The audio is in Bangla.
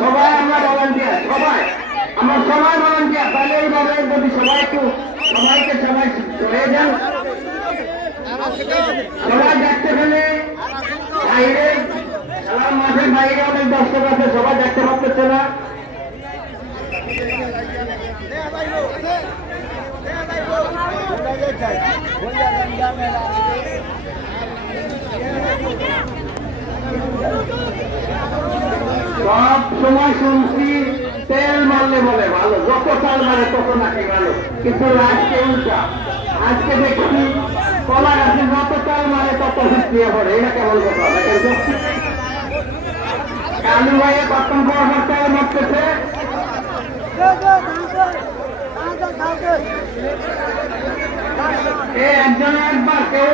সবাই আমরা ভলান্টিয়ার, সবাই আমরা সবাই ভলান্টিয়ার। তাহলে এইভাবে যদি সবাই একটু সবাইকে সবাই হয়ে যান, সবাই দেখতে পেলে বাইরে খেলার মাঠের বাইরে অনেক দর্শক আছে, সবাই দেখতে পাচ্ছে না। সব সময় শুনছি তেল মারলে বলে ভালো, যত চাল মারে তত নাকি ভালো, কিন্তু আজকে উল্টা। আজকে দেখছি কলা গাছে যত চাল মারে তত হিসিয়ে পড়ে। এটা কেমন কথা? কালু ভাইয়ে কতক্ষণ পর তেল মারতেছে, একজনে একবার কেউ